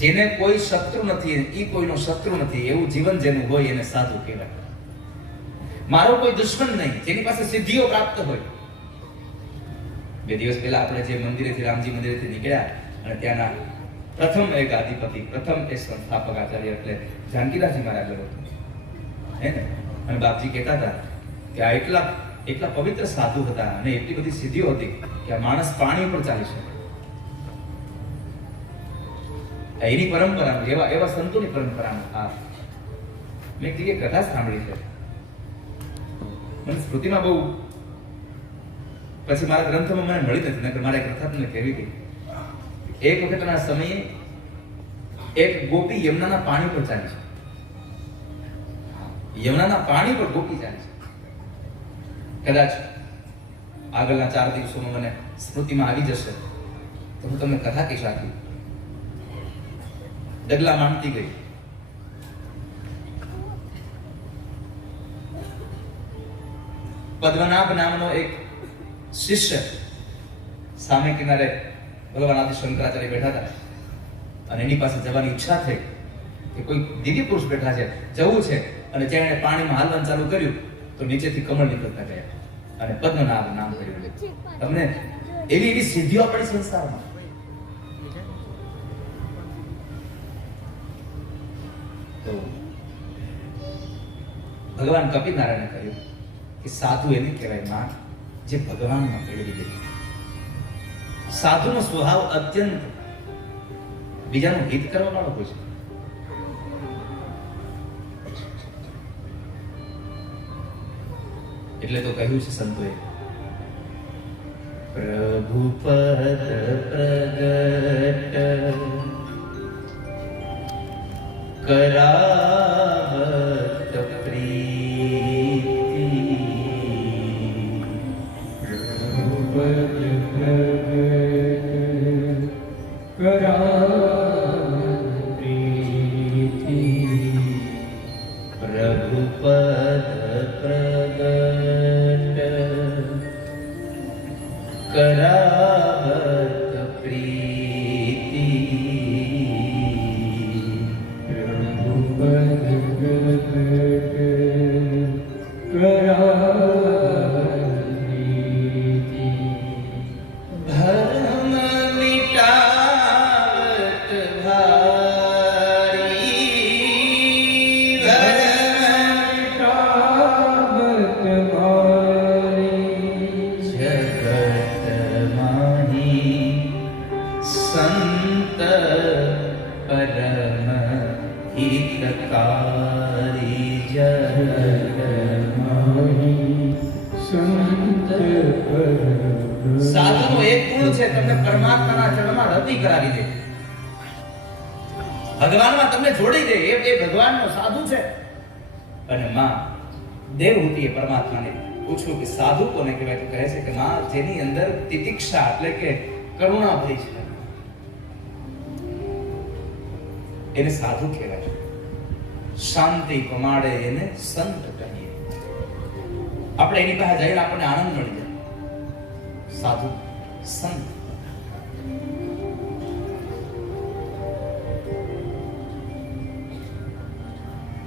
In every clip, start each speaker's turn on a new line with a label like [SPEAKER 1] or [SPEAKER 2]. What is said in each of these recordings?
[SPEAKER 1] જેને કોઈ શત્રુ નથી એ કોઈનો શત્રુ નથી, એવું જીવન જેનું હોય એને સાધુ કહેવાય. મારો કોઈ દુશ્મન નહીં, જેની પાસે સિદ્ધિઓ પ્રાપ્ત હોય. બે દિવસ પહેલા આપણે જે મંદિરેથી, રામજી મંદિરેથી નીકળ્યા અને ત્યાંના પ્રથમ એક અધિપતિ, પ્રથમ એક સંસ્થાપક આચાર્ય એટલે જાનકીદાસજી મહારાજ લોકો. હે ને? અને બાપજી કહેતા હતા કે આ એટલા એટલા પવિત્ર સાધુ હતા અને એટલી બધી સિદ્ધિઓ હતી કે માણસ પાણી પર ચાલી શકે. એની પરંપરા, એવા એવા સંતોની પરંપરા આ. મેં એક કથા સાંભળી છે. મને સ્મૃતિમાં બહુ પછી મારા ગ્રંથમાં મને મળી નથી, નકર મારે કથા તમને કહેવી હતી. એક વખતના સમયે એક ગોપી યમુનાના પાણી પર ચાલી છે. યમુનાના પાણી પર ગોપી ચાલી છે. કદાચ આગળના ચાર દિવસોમાં મને સ્મૃતિમાં આવી જશે, તો હું તમને કથા કહી આખી. ડગલા માંડતી ગઈ. પદ્મનાભ નામનો એક શિષ્ય સામે કિનારે ભગવાન આદિ શંકરાચાર્ય બેઠા હતા. અને એની પાસે જવાની ઈચ્છા થઈ કે કોઈ દિવ્ય પુરુષ બેઠા છે, જવું છે, અને જેણે પાણીમાં હાલવાનું ચાલુ કર્યું, તો નીચેથી કમળ નીકળતા ગયા. અને પદ્મનાભ નામ પડ્યું તમને એવી એવી સિદ્ધિઓ આપણી સંસારમાં? તો ભગવાન કપિનારાયણે કહ્યું કે સાધુ એને કહેવાયમાં, જે ભગવાનમાં મેળવી દે. સાધુનો સ્વભાવ અત્યંત બીજાનું હિત કરવા વાળો હોય છે. એટલે તો કહ્યું છે સંતોએ. પ્રભુ પદ પ્રગટ કરાવત बराबर कपड़ी ભગવાનમાં તમને જોડી દે, એ એ ભગવાનનો સાધુ છે. અને માં દેવહૂતિએ પરમાત્માને પૂછ્યું કે સાધુ કોને કહેવાય? તો કહે છે કે માં, જેની અંદર તિતિક્ષા એટલે કે કરુણા ભય છે. એને સાધુ કહેવાય શાંતિ પમાડે એને સંત કહીએ. આપણે એની પાસે જઈને આપણને આનંદ મળી જાય. સાધુ, સંત.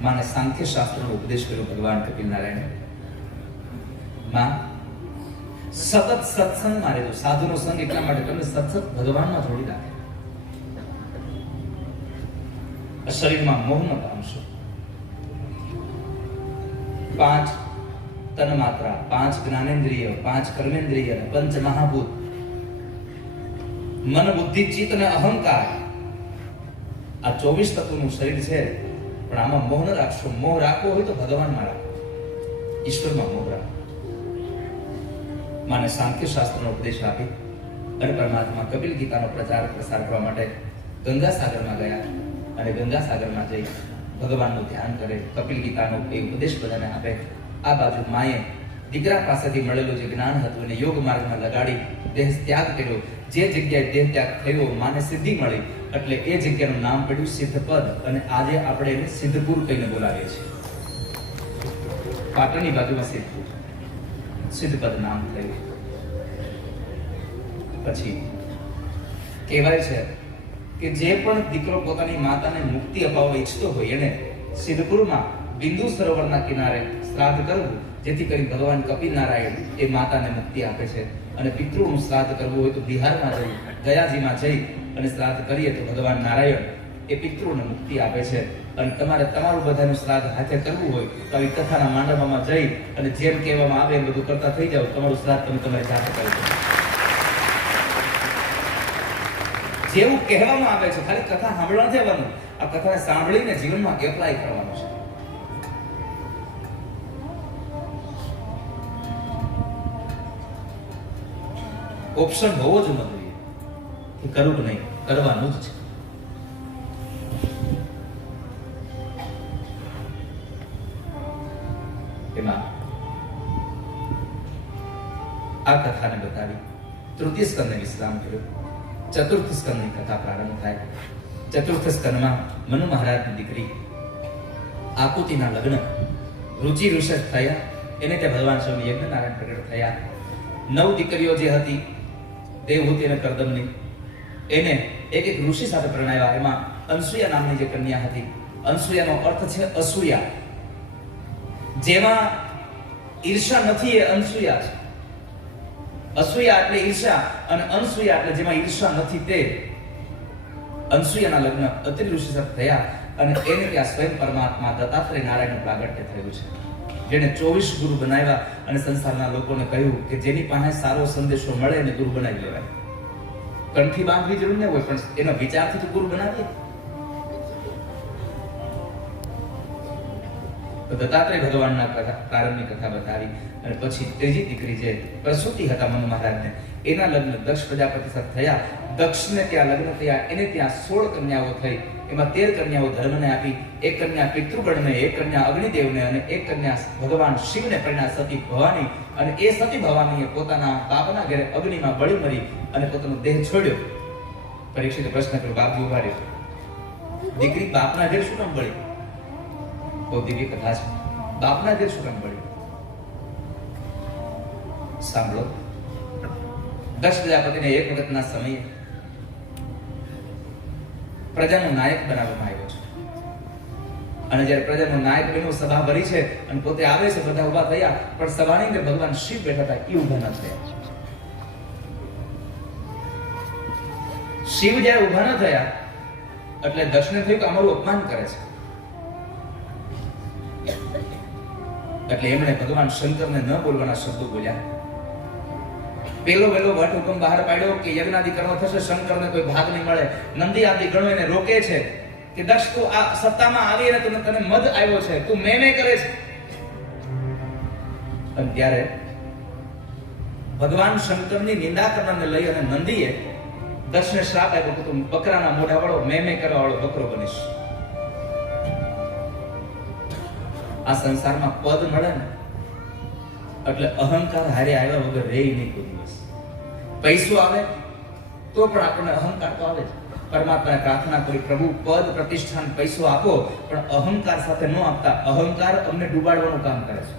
[SPEAKER 1] માને સાંખ્ય શાસ્ત્રનો ઉપદેશ કર્યો ભગવાન કપિલ નારાયણે. માં, સતત સત્સંગમાં તો, સાધુનો સંગ એટલા માટે તમને સતત ભગવાનમાં જોડી રાખે. શરીરમાં મોહ ન પાંચ તન માત્રા પાંચ જ્ઞાનેન્દ્રિય, પાંચ કર્મેન્દ્રિય, પંચ મહાભૂત. મન બુદ્ધિ, ચિત્ત અને અહંકાર. આ ચોવીસ તત્વનું શરીર છે. પણ આમાં મોહ ન રાખશો. મોહ રાખવો હોય તો ભગવાનમાં રાખો. ઈશ્વરમાં મોહ રાખો. માને સાંખ્ય શાસ્ત્રનો ઉપદેશ આપી અને પરમાત્મા કપિલ ગીતાનો પ્રચાર પ્રસાર કરવા માટે ગંગા સાગરમાં ગયા અને ગંગા સાગરમાં જઈ ભગવાનનું ધ્યાન કરે. કપિલ ગીતાનો એ ઉપદેશ બધાને આપે. આ બાજુ માએ દીકરા પાસેથી મળેલું જે જ્ઞાન હતું એને યોગ માર્ગમાં લગાડી દેહ ત્યાગ કર્યો. જે જગ્યાએ દેહ ત્યાગ થયો, માને સિદ્ધિ મળી. એટલે એ જગ્યાનું નામ પડ્યું સિદ્ધપદ અને આજે આપણે એને સિદ્ધપુર કહીને બોલાવીએ છીએ. પાટણની બાજુમાં સિદ્ધપુર. સિદ્ધપદ નામ થયું પછી કહેવાય છે કે જે પણ દીકરો પોતાની માતાને મુક્તિ અપાવવા ઈચ્છતો હોય એને સિદ્ધપુરમાં બિંદુ સરોવરના કિનારે શ્રાદ્ધ કરવું, જેથી કરી ભગવાન કપિલનારાયણ એ માતાને મુક્તિ આપે છે. અને પિતૃનું શ્રાદ્ધ કરવું હોય તો બિહારમાં જઈ, ગયાજીમાં જઈ અને શ્રાદ્ધ કરીએ તો ભગવાન નારાયણ એ પિતૃને મુક્તિ આપે છે. અને તમારે તમારું બધાનું શ્રાદ્ધ હાથે કરવું હોય તો આવી કથાના માંડવામાં જઈ અને જેમ કહેવામાં આવે એમ બધું કરતા થઈ જાવ તમારું શ્રાદ્ધ તમે તમારી જાતે કરી દો જેવું કહેવામાં આવે છે, ખાલી કથા સાંભળવા જવાનું, આ કથાને સાંભળીને જીવનમાં એપ્લાય કરવાનું છે. ઓપ્શન હોવો જ ન જોઈએ કે કરવું નહીં? કરવાનું જ છે. એમાં આ કથાને બતાવી તૃતીય સ્કંદને વિશ્રામ કર્યો. ચતુર્થ સ્કંદની કથા પ્રારંભ થાય. ચતુર્થ સ્કંદમાં મનુ મહારાજની દીકરી આકુતિના લગ્ન રુચિ ઋષભ થયા. એને તે ભગવાન સ્વામી યજ્ઞનારાયણ પ્રગટ થયા. નવ દીકરીઓ જે હતી, દેવહૂતિ અને કરદમની એને એક એક ઋષિ સાથે પ્રણાવ્યા એમાં અનસુયા નામની જે કન્યા હતી, અનસુયાનો અર્થ છે અસૂયા. જેમાં ઈર્ષા નથી, એ અનસુયા છે. અસૂયા એટલે ઈર્ષા અને અનસૂયા એટલે જેમાં ઈર્ષા નથી તે. અનસૂયાના લગ્ન અત્રિ ઋષિ સાથે થયા અને એને ત્યાં સ્વયં પરમાત્મા દત્તાત્રેય નારાયણ પ્રાગટ્ય થયું છે. જેને ચોવીસ ગુરુ બનાવ્યા અને સંસારના લોકોને કહ્યું કે જેની પાસે સારો સંદેશો મળે એને ગુરુ બનાવી લેવાય. કંઠી બાંધવી જરૂર ન હોય, પણ એના વિચારથી તો ગુરુ બનાવીએ. દત્તાત્રેય ભગવાનના કથા, પ્રારંભની કથા બતાવી અને પછી ત્રીજી દીકરી જે પ્રસૂતિ હતા મનુ મહારાજને, એના લગ્ન દક્ષ પ્રજાપતિ સાથે થયા. દક્ષને ત્યાં લગ્ન થયા, એને ત્યાં સોળ કન્યાઓ થઈ. એમાં તેર કન્યાઓ ધર્મને આપી, એક કન્યા પિતૃગણને, એક કન્યા અગ્નિદેવને અને એક કન્યા ભગવાન શિવને પરિણા સતી ભવાની અને એ સતી ભવાનીએ પોતાના બાપના ઘરે અગ્નિમાં બળી મરી અને પોતાનો દેહ છોડ્યો. પરીક્ષિત પ્રશ્ન કર્યો, બાપ ઊભા દીકરી બાપના ઘેર શું કામ બળી? બહુ દીકરી કથા છે. બાપના ઘેર શું કામ બળી? સાંભળો. દક્ષ પ્રજાપતિને એક વખતના સમયે પ્રજાનો નાયક બનાવવામાં આવ્યો છે. અને જ્યારે પ્રજાનો નાયક બન્યો, સભા ભરી છે અને પોતે આવે છે, બધા ઊભા થયા, પણ સભાની અંદર ભગવાન શિવ બેઠા હતા એ ઊભા ન થયા. શિવ જ્યારે ઊભા ન થયા, એટલે દર્શન થયું કે અમારું અપમાન કરે છે. એટલે એમણે ભગવાન શંકરને ન બોલવાના શબ્દો બોલ્યા. પેલો પેલો વટ હુકમ બહાર પાડ્યો કે યજ્ઞાદિ કર્મ થશે, શંકરને કોઈ ભાગ નહીં મળે. નંદી આદિ ગણો એને રોકે છે કે દક્ષ, તું આ સત્તામાં આવી અને તને તને મદ આવ્યો છે. તું મેં મેં કરે છે. અને ત્યારે ભગવાન શંકરની નિંદા કરનારને લઈ અને નંદીએ દક્ષને શ્રાપ આપ્યો કે તું બકરાના મોઢા વાળો, મેં મેં કરવા વાળો બકરો બનીશ. આ સંસારમાં પદ મળે ને એટલે અહંકાર હારે આવ્યા વગર રે નહીં કોઈ દિવસ. પૈસો આવે તો પણ આપણને અહંકાર તો આવે જ. પરમાત્માને પ્રાર્થના કરી, પ્રભુ, પદ પ્રતિષ્ઠાન પૈસો આપો. પણ અહંકાર સાથે ન આપતા અહંકાર અમને ડૂબાડવાનું કામ કરે છે.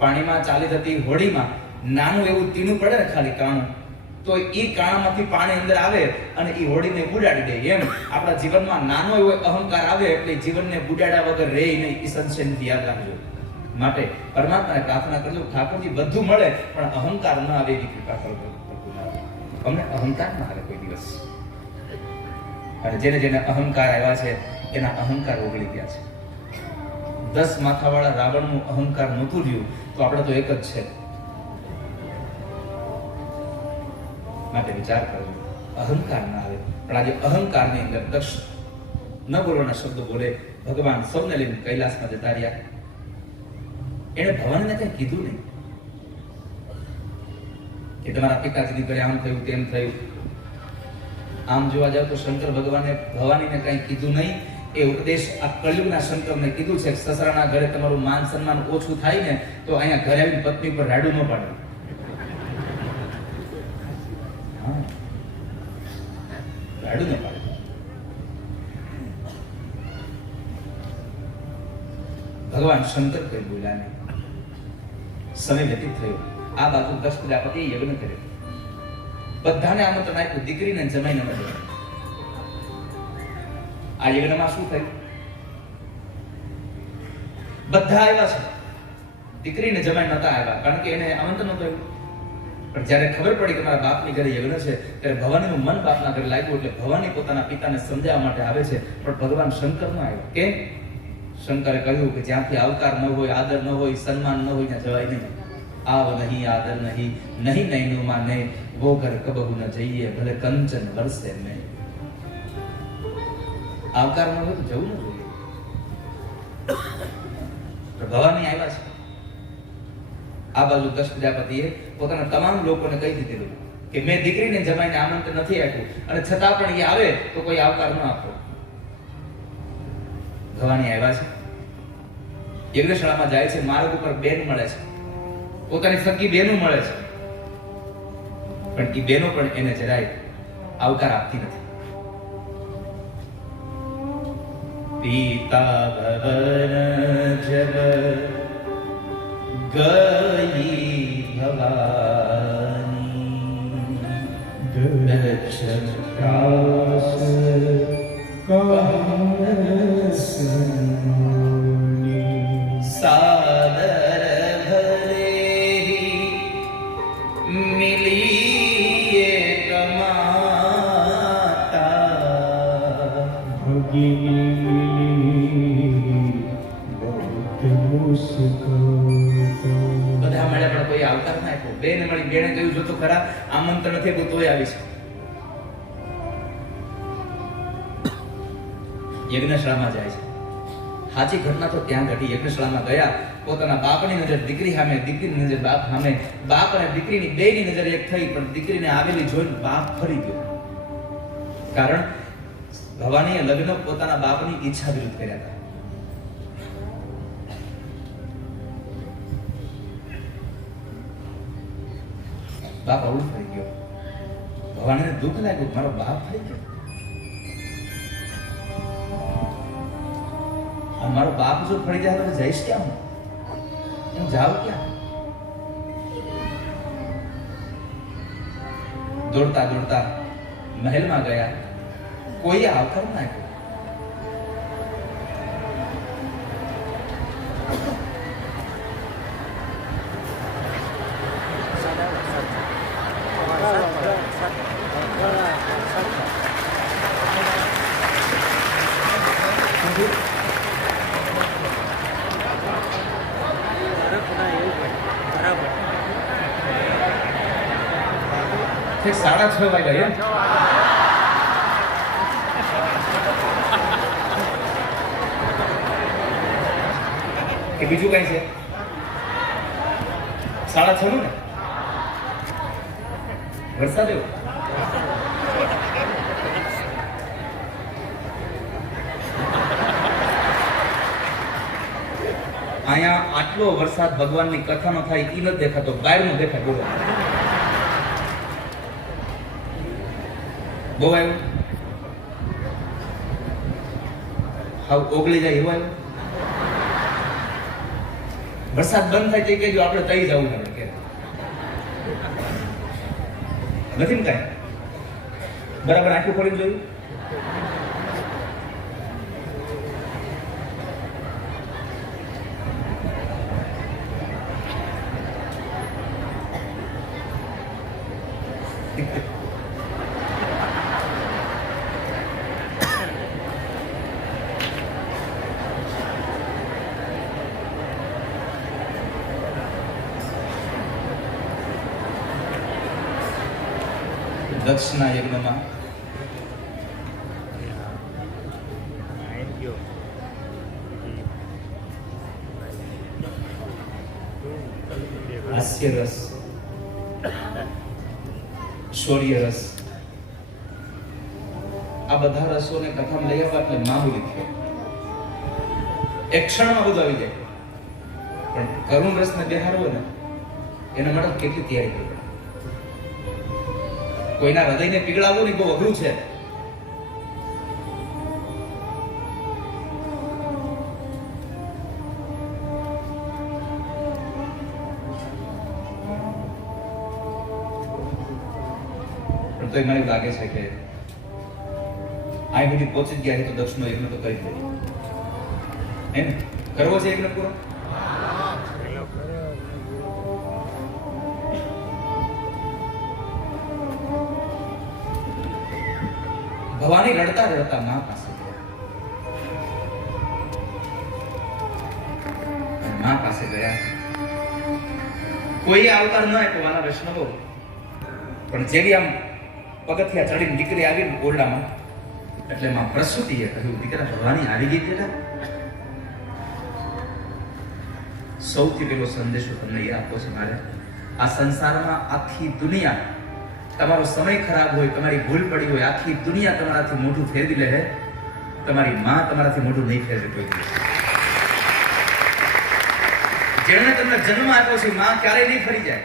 [SPEAKER 1] પાણીમાં ચાલી જતી હોડીમાં નાનું એવું તીનું પડે ને ખાલી કાણું, તો એ કાણામાંથી પાણી અંદર આવે અને એ હોડીને બુડાડી દે. એમ આપણા જીવનમાં નાનો એવો અહંકાર આવે એટલે જીવનને બુડાડ્યા વગર રહે નહીં. એ સંશયથી યાદ રાખજો. માટે પરમાત્માને પ્રાર્થના કરજો ઠાકોરજી બધું મળે, પણ અહંકાર ન આવે એવી કૃપા કરજો અમને અહંકાર ના આવે કોઈ દિવસ. અને જેને જેને અહંકાર આવ્યા છે, એના અહંકાર ઓગળી ગયા છે. દસ માથાવાળા રાવણનું અહંકાર નહોતું રહ્યું, તો આપણે તો એક જ છે. માટે વિચાર કરજો અહંકાર ના આવે. પણ આજે અહંકારની અંદર દક્ષ ન બોલવાના શબ્દો બોલે, ભગવાન સૌને લઈને કૈલાસમાં જતા રહ્યા. એણે ભવાનીને કઈ કીધું નહીં. કે તમારા પિતાજીની ઘરે આમ થયું તેમ થયું. આમ જોવા જાવ તો શંકર ભગવાને ભવાનીને કઈ કીધું નહીં. એ ઉપદેશ આ કળિયુગના શંકરને કીધું છે સસરાના ઘરે તમારું માન સન્માન ઓછું થાય ને, તો અહીંયા ઘરે આવીને પત્ની પર રાડું ન પાડે. હા. રાડું ન પાડે. ભગવાન શંકર કઈ બોલ્યા નહીં. સમય વ્યતીત થયો. આ બાજુ દક્ષ પ્રજાપતિએ યજ્ઞ કર્યો. બધાને આમંત્રણ આપ્યું, દીકરીને જમાઈને મળ્યો આ યજ્ઞમાં શું થયું? બધા આવ્યા છે. દીકરીને જમાઈ નતા આવ્યા, કારણ કે એને આમંત્રણ નતું આવ્યું પણ જ્યારે ખબર પડી કે મારા બાપની ઘરે યજ્ઞ છે, ત્યારે ભવાનીનું મન બાપના ઘરે લાગ્યું, એટલે ભવાની પોતાના પિતાને સમજાવવા માટે આવે છે. પણ ભગવાન શંકર નો આવ્યો. કેમ? શંકરે કહ્યું કે જ્યાંથી આવકાર ન હોય, આદર ન હોય, સન્માન ન હોય, ત્યાં જવાય નહીં. આવ નહીં, આદર નહીં નહીં નૈનું માં નહીં વો ઘર કબહુ ન જઈએ, ભલે કંચન વરસે મેં. આવકાર ન હોય જવું ન જોઈએ. ભવાની આવ્યા છે. આ બાજુ દસ પ્રજાપતિએ પોતાના તમામ લોકોને કહી દીધેલું કે મેં દીકરીને જમાઈને આમંત્રણ નથી આપ્યું. અને છતાં પણ એ આવે તો કોઈ આવકાર ન આપો. ભવાની આવ્યા છે. યજ્ઞશાળામાં જાય છે માર્ગ ઉપર બેન મળે છે. પોતાની સગી બેનું મળે છે. પણ એ બેનો પણ એને જરાય આવકાર આપતી નથી. પિતા ભવન જબ ગઈ ભવાની.
[SPEAKER 2] દક્ષપ્રાસ કામસમોની
[SPEAKER 1] સાદર ભરે મિલીએ કમાતા
[SPEAKER 2] ભગિની બહુત મુસ્કાતા
[SPEAKER 1] બધા મળ્યા પણ કોઈ આવકાર ના આપ્યો બેન મળી બેને કહ્યું જો તો ખરા આમંત્રણ નથી તોય આવી યજ્ઞશાળામાં જાય છે. સાચી ઘટના તો ત્યાં ઘટી. યજ્ઞશાળામાં ગયા, પોતાના બાપની નજર દીકરી સામે, દીકરીની નજર બાપ સામે. બાપ અને દીકરીની બેયની નજર એક થઈ, પણ દીકરીને આવેલી જોઈને બાપ ફરી ગયો. કારણ ભવાનીએ લગ્ન પોતાના બાપની ઈચ્છા વિરુદ્ધ કર્યા હતા. બાપ અવળું થઈ ગયો. ભવાનીને દુઃખ લાગ્યું મારો બાપ થઈ ગયો. અને મારો બાપ જો ફરી જાય તો જઈશ ક્યાં હું હું જાઉં ક્યાં દોડતા દોડતા મહેલમાં ગયા કોઈએ આવકાર ના આપ્યો ઠીક સાડા છ વાગ્યા એમ કે બીજું કઈ છે સાડા છ નું ને વરસાદ એવો અહીંયા આટલો વરસાદ ભગવાનની કથાનો થાય એ નથી દેખાતો બહારનો દેખાય બોલો બહુ આવ્યો? હાવ ઓગળી જાય એવું આવ્યો? વરસાદ બંધ થાય તે કહેજો, આપણે તઈ જવું પડે કે. નથી ને કાંઈ? બરાબર આંખું ખોલીને જોયું? દક્ષના યજ્ઞમાં. શૌર્ય રસ આ બધા રસોને કથામાં લઈ આવવા એટલે થયો એક ક્ષણમાં બધું આવી જાય. પણ કરુણ રસને બેહારવો ને, એના માટે કેટલી તૈયારી પડે. કોઈના હૃદયને પીગળાવવું ને બહુ અઘરું છે. તો મને એવું લાગે છે કે આ બધી પહોંચી જ ગયા તો દક્ષનો યજ્ઞ તો કરી જ એમ? કરવો છે યજ્ઞ પૂરો? ભવાની રડતા રડતા મા પાસે ગયા. મા પાસે ગયા. કોઈ આવકાર ન આપ્યો વાલા વૈષ્ણવો. પણ જેવી આમ પગથિયા ચડીને દીકરી આવી ને ઓરડામાં એટલે માં પ્રસૂતિએ કહ્યું, દીકરા ભવાની આવી ગઈ પેલા? સૌથી પેલો સંદેશો તમને એ આપવો છે મારે. આ સંસારમાં આખી દુનિયા તમારો સમય ખરાબ હોય, તમારી ભૂલ પડી હોય, આખી દુનિયા તમારાથી મોઢું ફેરવી લે તમારી માં તમારાથી મોઢું નહીં ફેરવી કોઈ. જેણે તમને જન્મ આપ્યો છે, માં ક્યારેય નહીં ફરી જાય.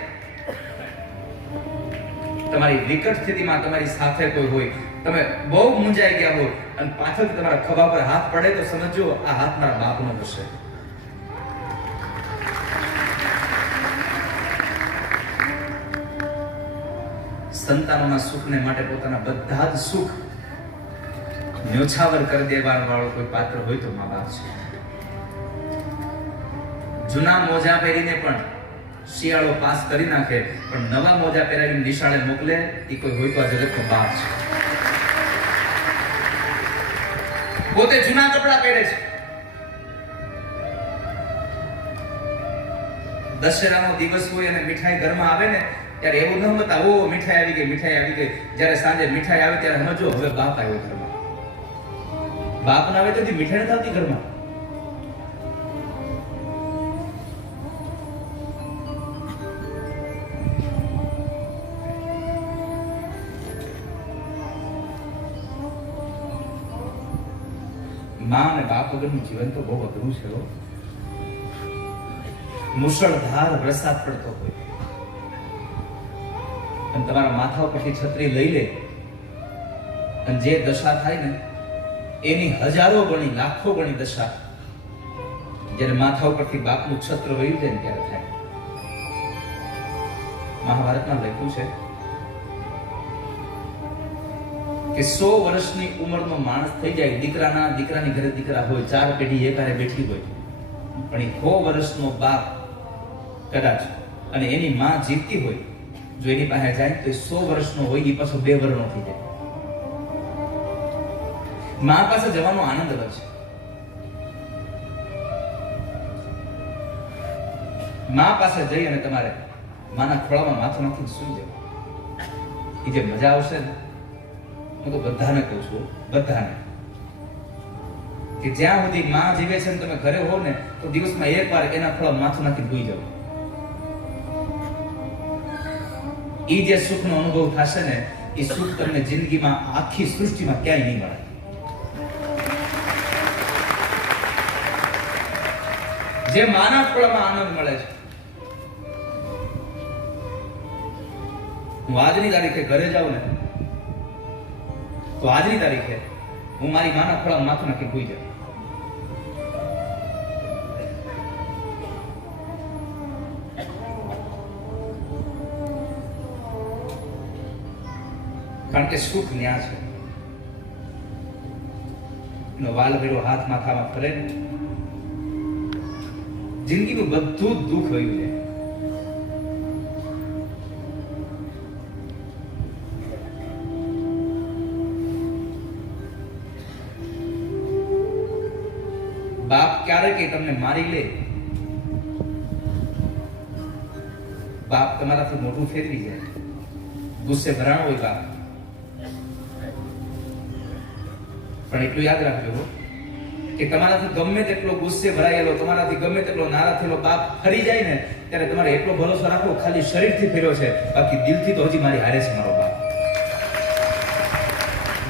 [SPEAKER 1] તમારી વિકટ સ્થિતિમાં તમારી સાથે કોઈ હોય, તમે બહુ મૂંઝાઈ ગયા હોય, અને પાછળથી તમારા ખભા પર હાથ પડે તો સમજો આ હાથ મારા બાપનો હશે સંતાનોના સુખને માટે પોતાના બધા જ સુખ ન્યોછાવર કરી દેવા વાળો કોઈ પાત્ર હોય તો મા બાપ છે. જૂના મોજા પહેરીને પણ શિયાળો પાસ કરી નાખે, પણ નવા મોજા પહેરાવીને નિશાળે મોકલે એ કોઈ હોય તો આ જગતનો બાપ છે. પોતે જૂના કપડા પહેરે છે. દશેરાનો દિવસ હોય અને મીઠાઈ ઘરમાં આવે ને ત્યારે એવું ન હતા "ઓ, મીઠાઈ આવી ગઈ મીઠાઈ આવી ગઈ. જ્યારે સાંજે મીઠાઈ આવે ત્યારે સમજો હવે બાપ આવ્યો ઘરમાં. બાપ ના આવે તો મીઠાઈ નથી આવતી ઘરમાં. મા અને બાપ વગરનું જીવન તો બહુ અઘરું છે મુશળધાર વરસાદ પડતો હોય. તમારા માથા ઉપરથી છત્રી લઈ લે. અને જે દશા થાય ને, એની હજારો ગણી, લાખો ગણી દશા. જ્યારે માથા ઉપરથી બાપનું છત્ર વયું જાય ને ત્યારે થાય. મહાભારતમાં લખ્યું છે કે સો વર્ષની ઉંમરનો માણસ થઈ જાય, દીકરાના, દીકરાની ઘરે દીકરા હોય, ચાર પેઢી એકારે બેઠી હોય. પણ એ સો વર્ષનો બાપ કદાચ અને એની માં જીવતી હોય જો એની પાસે જાય તો સો વર્ષનો હોય એ પાછો બે વર્ષનો થઈ જાય. મા પાસે જવાનો આનંદ અલગ છે. મા પાસે જઈ અને તમારે માના ખોળામાં માથું નાખીને સુઈ જવું એ જે મજા આવશે ને, હું તો બધાને કહું છું, બધાને. કે જ્યાં સુધી માં જીવે છે ને, તમે ઘરે હો ને, તો દિવસમાં એક વાર એના ખોળામાં માથું નાખીને ભૂઈ જાવ ઈ જે સુખનો અનુભવ થશે ને એ સુખ તમને જિંદગીમાં આખી સૃષ્ટિમાં ક્યાંય નહીં મળે. જે માનવ ખોળામાં આનંદ મળે છે. હું આજની તારીખે ઘરે જાઉં ને, તો આજની તારીખે હું મારી માના ખોળામાં માથું નાખી ભૂઈ જાઉં. કારણ કે સુખ ન્યા છે. એનો વાલ ભેરો હાથ માથામાં ફરે. જિંદગીનું બધું દુઃખ રહ્યું છે બાપ ક્યારે કે તમને મારી લે? બાપ તમારાથી મોટું ફેરવી જાય. ગુસ્સે ભરાણો હોય બાપ. પણ એટલું યાદ રાખજો કે તમારાથી ગમે તેટલો ગુસ્સે ભરાયેલો, તમારાથી ગમે તેટલો નારા થયેલો બાપ ફરી જાય ને, ત્યારે તમારે એટલો ભરોસો રાખવો, ખાલી શરીરથી ફેર્યો છે, બાકી દિલથી તો હજી મારી હારે છે મારો બાપ.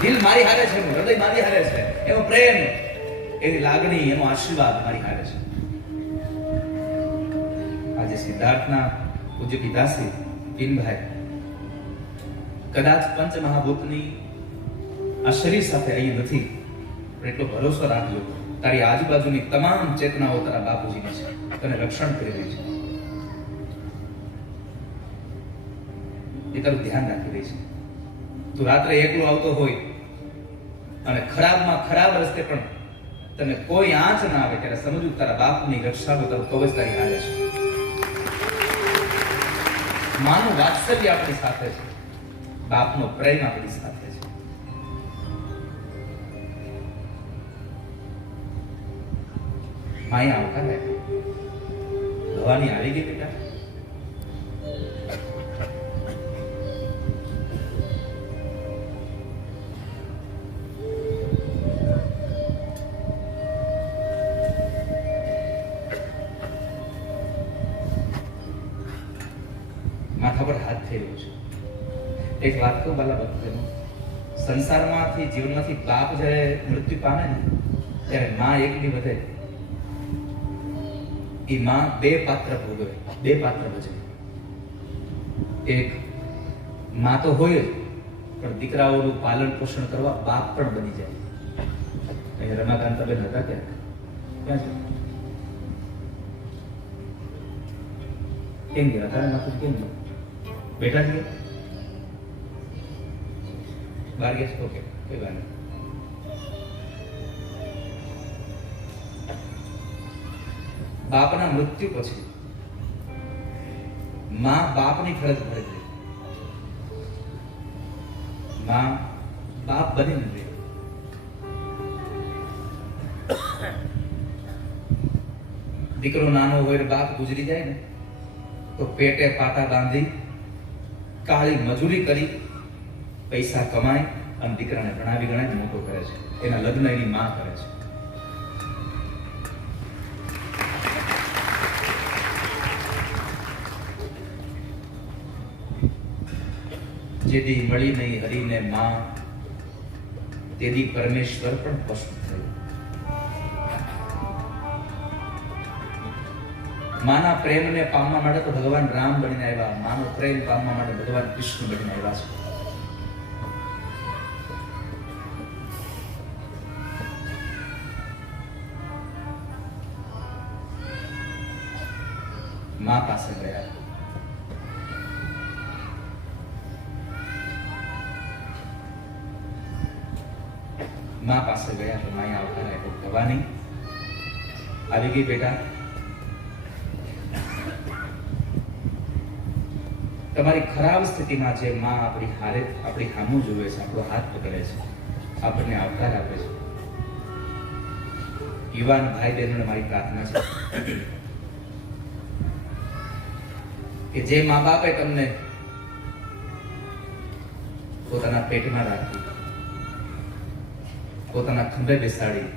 [SPEAKER 1] દિલ મારી હારે છે હૃદય મારી હારે છે, એનો પ્રેમ, એની લાગણી, એનો આશીર્વાદ મારી હારે છે. આજે સિદ્ધાર્થના પૂજ્ય પિતાશ્રી પિનભાઈ કદાચ પંચ મહાભૂતની આ શરીર સાથે અહીં નથી. એટલો ભરોસો રાખજો. તારી આજુબાજુની તમામ ચેતનાઓ તારા બાપુજીની છે. તને રક્ષણ કરી રહી છે. એ તારું ધ્યાન રાખી રહી છે. તું રાત્રે એકલો આવતો હોય અને ખરાબમાં ખરાબ રસ્તે પણ તને કોઈ આંચ ના આવે ત્યારે સમજવું તારા બાપની રક્ષા તારું કવચ તારી હાલે છે. માનું વાત્સલ્ય આપણી સાથે છે. બાપનો પ્રેમ આપણી સાથે છે આવતા આવકારે ભવાની આવી ગઈ બેટા. માથા પર હાથ ફેરવ્યો છે. એક વાત કહું બાલા ભક્તનો સંસારમાંથી, જીવનમાંથી બાપ જ્યારે મૃત્યુ પામે ને, ત્યારે માં એકલી વધે એ માં બે પાત્ર ભોગવે. બે પાત્ર ભજવે. એક, માં તો હોય જ, પણ દીકરાઓનું પાલન પોષણ કરવા બાપ પણ બની જાય. અહીંયા રમાકાંતાબેન હતા ક્યાંક? ક્યાં છે? કેમ ગયા? તારા માથું કેમ બેઠા છીએ? બાર ગયા ઓકે, કઈ વાત નહીં. બાપના મૃત્યુ પછી માં બાપની ફરજ ભરે માં બાપ બની નથી દીકરો નાનો હોય બાપ ગુજરી જાય ને, તો પેટે પાટા બાંધી, કાળી મજૂરી કરી, પૈસા કમાય અને દીકરાને ભણાવી ગણાય મોટો કરે છે. એના લગ્ન એની માં કરે છે. જેદી મળી નહીં હરીને માં તેદી પરમેશ્વર પણ પશુ થયું. માના પ્રેમને પામવા માટે તો ભગવાન રામ બનીને આવ્યા. માનો પ્રેમ પામવા માટે ભગવાન કૃષ્ણ બનીને આવ્યા છે. મા પાસે ગયા. મા પાસે ગયા તો માએ આવકાર આપ્યો, ભવાની, આવી ગઈ બેટા? તમારી ખરાબ સ્થિતિમાં જે માં આપણી હારે, આપણી હામું જુએ છે, આપણો હાથ પકડે છે, આપણને આવકાર આપે છે. યુવાન ભાઈ બહેનોને મારી પ્રાર્થના છે કે જે મા બાપે તમને પોતાના પેટમાં રાખી પોતાના ખંભે બેસાડી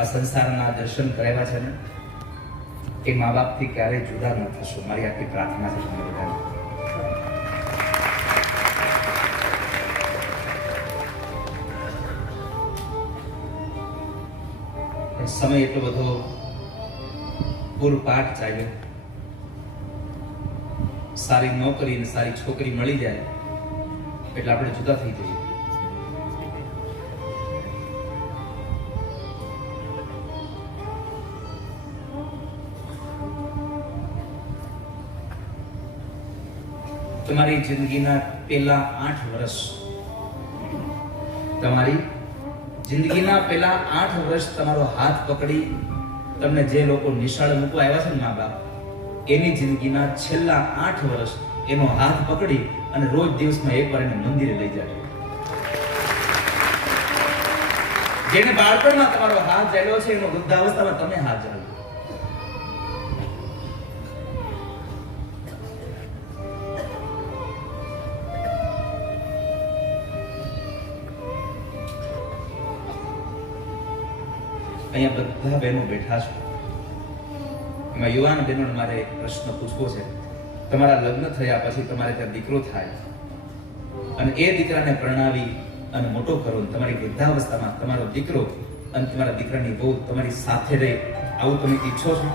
[SPEAKER 1] આ સંસારના દર્શન કરાવ્યા છે ને, એ મા બાપથી ક્યારેય જુદા ન થશો. મારી આખી પ્રાર્થના છે સમય એટલો બધો પૂરપાટ ચાલ્યો. સારી નોકરી અને સારી છોકરી મળી જાય એટલે આપણે જુદા થઈ જઈએ. તમારી જિંદગીના પહેલા આઠ વર્ષ. તમારી જિંદગીના પહેલા આઠ વર્ષ તમારો હાથ પકડી તમને જે લોકો નિશાળ મૂકવા આવ્યા છે ને મા બાપ, એની જિંદગીના છેલ્લા આઠ વર્ષ એનો હાથ પકડી અને રોજ દિવસમાં એકવાર એને મંદિરે લઈ જાય જેને બાળપણમાં તમારો હાથ ચાલ્યો છે, એનો વૃદ્ધાવસ્થામાં તમે હાથ ચાલ્યો અહીંયા બધા બહેનો બેઠા છો. એમાં યુવાન બહેનોને મારે એક પ્રશ્ન પૂછવો છે. તમારા લગ્ન થયા પછી તમારે ત્યાં દીકરો થાય. અને એ દીકરાને પરણાવી અને મોટો કરો. તમારી વૃદ્ધાવસ્થામાં તમારો દીકરો અને તમારા દીકરાની બહુ તમારી સાથે રહે. આવું તમે ઈચ્છો છો?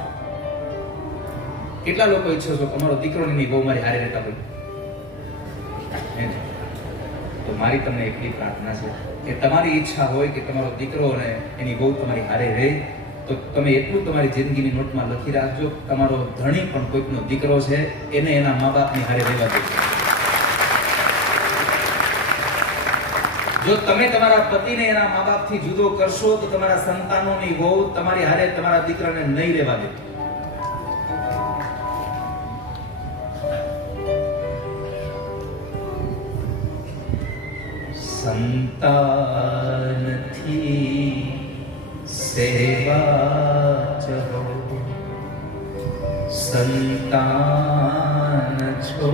[SPEAKER 1] કેટલા લોકો ઈચ્છો છો? તમારો દીકરો ની બહુ મારી હારે રહેતા હોય? તો મારી તમને એટલી પ્રાર્થના છે કે તમારી ઈચ્છા હોય કે તમારો દીકરો અને એની બહુ તમારી હારે રહે, તો તમે એટલું તમારી જિંદગીની નોટમાં લખી રાખજો. તમારો ધણી પણ કોઈકનો દીકરો છે, એને એના મા બાપની હારે રહેવા દેજો જો તમે તમારા પતિને એના મા બાપથી જુદો કરશો, તો તમારા સંતાનોની વહુ તમારી હારે તમારા દીકરાને નહીં રહેવા દે સંતાનથી સેવા ચહો સંતાન છો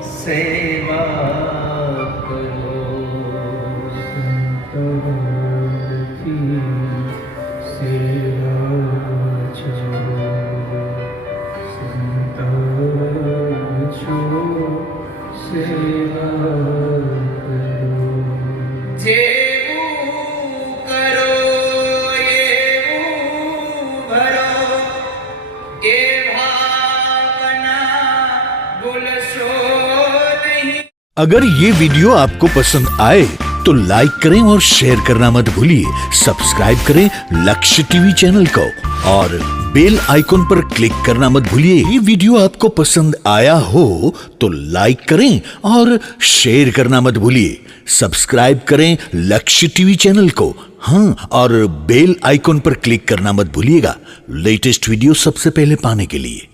[SPEAKER 1] સેવા કરો
[SPEAKER 2] સેવા
[SPEAKER 3] अगर ये वीडियो आपको पसंद आए तो लाइक करें और शेयर करना मत भूलिए। सब्सक्राइब करें लक्ष्य टीवी चैनल को और बेल आइकॉन पर क्लिक करना मत भूलिए। ये वीडियो आपको पसंद आया हो तो लाइक करें और शेयर करना मत भूलिए। सब्सक्राइब करें लक्ष्य टीवी चैनल को। हाँ और बेल आइकॉन पर क्लिक करना मत भूलिएगा। लेटेस्ट वीडियो सबसे पहले पाने के लिए।